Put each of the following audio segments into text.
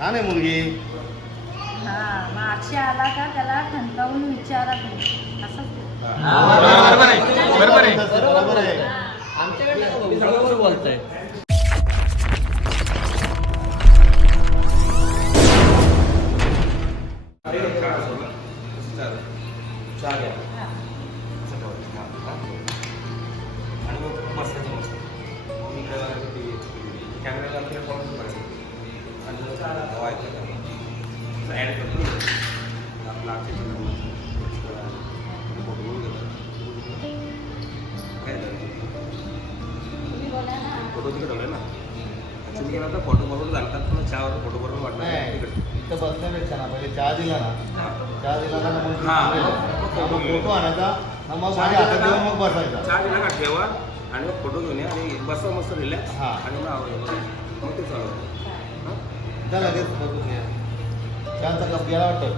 छान आहे मुलगी. हा मग अक्षय आला का? त्याला ठणकावून विचारा तुम्ही. असं. बरोबर आहे बरोबर आहे बरोबर आहे. तुम्ही सगळं बरोबर बोलताय फोटो तिकडे ठेवले ना ऍक्च्युली काय फोटो बरोबर घालतात पण चहावर फोटो बरोबर वाटणार नाही बसण्यापेक्षा ना पहिले चहा दिला ना चहा दिला ना मग हा. मग फोटो आणायचा ना मग माझ्या हातात देऊन मग बसायचा चहा दिला ठेवा आणि मग फोटो घेऊन या आणि बसा मस्त रिलॅक्स हां आणि मग आवडेल मग ते चालू जा लगेच बघून घ्या. चहाचा कप गेला वाटतं?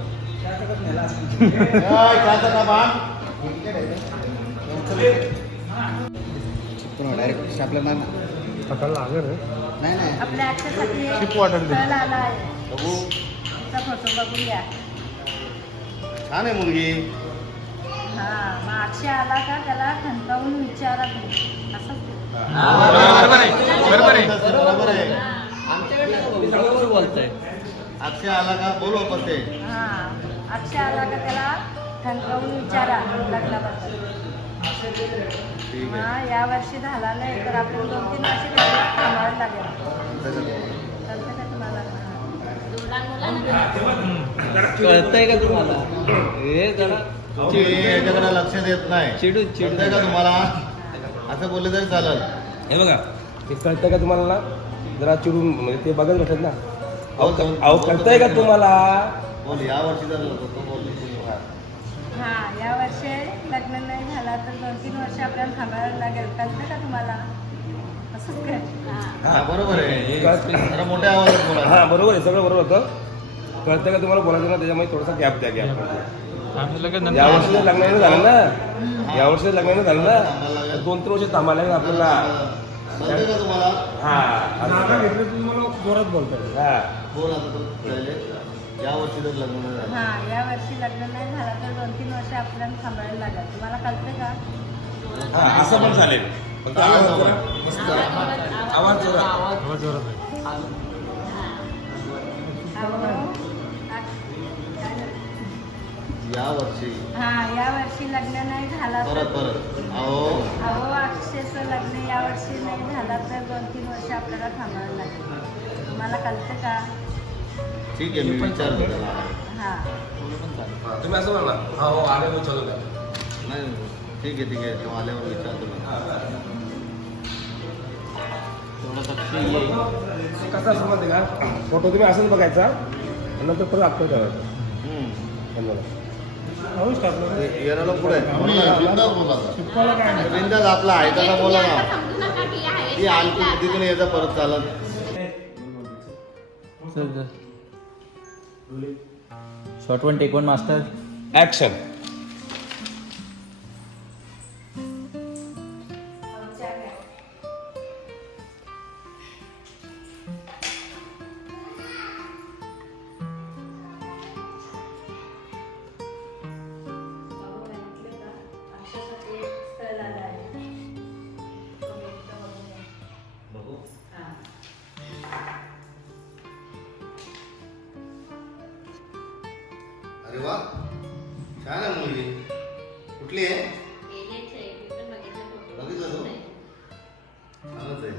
ए, चहाचा कप आण डायरेक्ट आपल्याला नाही नाही. आपल्या. स्थळ आला आहे बघू. त्याचा फोटो बघून घ्या. छान आहे मुलगी. हा मग अक्षय आला का त्याला ठणकावून विचारा तुम्ही. असं बरोबर आहे बरोबर आहे. बरोबर आहे तुम्ही सगळं बरोबर बोलताय अक्षय आला का? बोलू आपण ते. हा. अक्षय आला का त्याला ठणकावून विचारा आहे. हा या वर्षी झाला नाही तर आपण दोन तीन वर्षी थांबायला लागेल. कळतंय का तुम्हाला? हे जरा याच्याकडे लक्ष देत नाही. चिडू चिडू कळतंय का तुम्हाला? असं बोलले तरी चालेल. हे बघा ते कळतंय का तुम्हाला ना? जरा चिडून म्हणजे ते बघत भेटत ना. अहो कळतंय का. तुम्हाला? बोल या वर्षी जर तो बोल हा या वर्षी लग्न नाही झाला तर दोन तीन वर्ष आपल्याला थांबायला लागेल. कळतं का तुम्हाला? असंच हा. बरोबर आहे. कळतंय. जरा मोठ्या आवाजात बोला. हा बरोबर आहे सगळं बरोबर होतं. कळतंय का तुम्हाला बोलायचं ना त्याच्यामुळे थोडासा गॅप द्या गॅप आम्ही लगेच या नंतर वर्षी लग्न नाही झालं ना? या वर्षी लग्न नाही झालं ना? दोन तीन वर्ष थांबायला लागेल आपल्याला. कळतंय का तुम्हाला? हा असं. जोरात बोलतोय हा. बोल आता तू पहिले? या वर्षी जर लग्न नाही झालं. हा या वर्षी लग्न नाही झाला तर दोन तीन वर्ष आपल्याला थांबायला लागेल. तुम्हाला कळतं का? हा, असं पण चालेल. आवाज मस्त आवाज जरा. आवाज जोरात आहे. या वर्षी. हा या वर्षी लग्न नाही झाला परत तर परत. अहो. अहो अक्षयचं लग्न या वर्षी नाही झाला तर दोन तीन वर्ष आपल्याला थांबायला लागेल. तुम्हाला कळतं का? ठीक आहे मी हा. तुम्ही असं म्हणा हा हो आले मी चालू द्या नाही ठीक आहे ठीक आहे. तो आल्यावर विचारतो आहे. कसं असं माहिती का? फोटो तुम्ही असंच बघायचा आणि नंतर परत आपलं करायचं. येणारा पुढे बिंदास आपला आहे त्याला बोला ना. ती आणखी तिथून यायचं परत चालत. Short one take one master action अरे वा. छान आहे मुलगी. कुठली आहे? बघितलं तू? छानच आहे.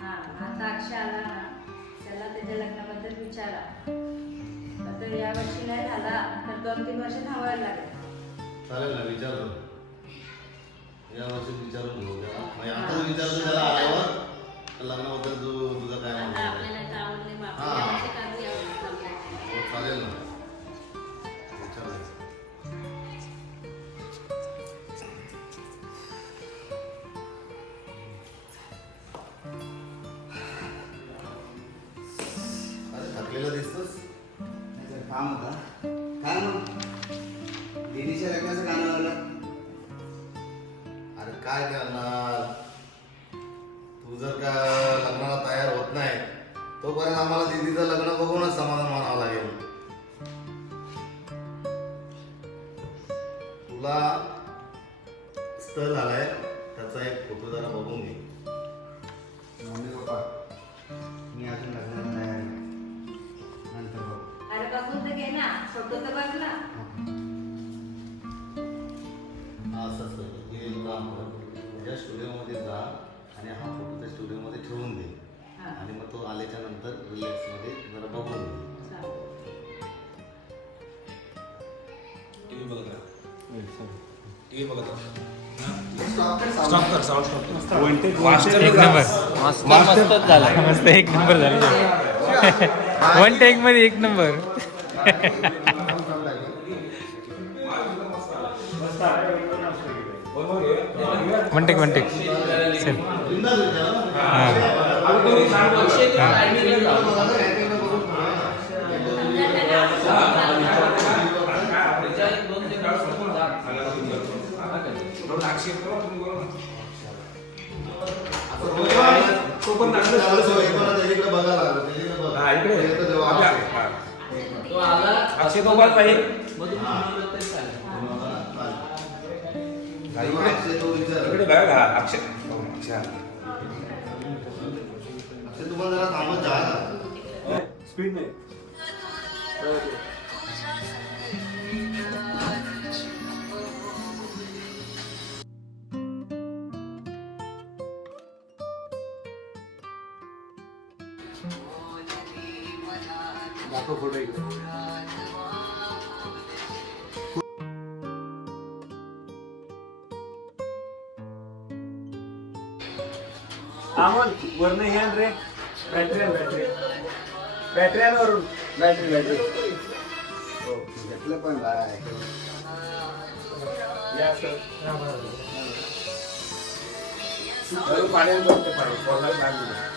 हा आता अक्षय आला ना. त्याला त्याच्या लग्नाबद्दल विचारा. तर या वर्षी नाही झाला तर दोन तीन वर्ष थांबायला लागेल. चालेल ना विचारतो. या वर्षी विचारून घेऊ त्याला. म्हणजे आता विचारतो. अरे दिसतोस? काम होता. काय मग? दिनीच्या लग्नाचं गाणं लावलं. अरे काय करणार? तू जर का लग्नाला तयार होत नाही तोपर्यंत आम्हाला दिदीचं लग्न बघूनच समाधान मानावं लागेल. तुला स्थळ आलाय त्याचा एक फोटो जरा बघून घे. मम्मी पप्पा मी अजून लग्न नाही बघून तर घे ना फोटो तर बघ ना हा असंच हे एक काम कर. तुझ्या स्टुडिओमध्ये जा आणि हा फोटो त्या स्टुडिओमध्ये ठेवून दे. आणि मग तो आल्याच्यानंतर रिलॅक्समध्ये जरा बघून बघत राहा. बघत राहा. कर एक नंबर झालाय मस्त. एक नंबर झाली. वन टेक मध्ये एक number one take one take same Akshay तो विचार इकडे बघा हा, अक्षय. हो, अक्षय आला. अक्षय दाखव फोटो इकडे. आमोल वरनं हे रे. बॅटरी बॅटरी बॅटरी वरून. बॅटरी बॅटरी घेतलं पण बाय. या सर. पाणी आणतो ते पाणी कोणाला लागलं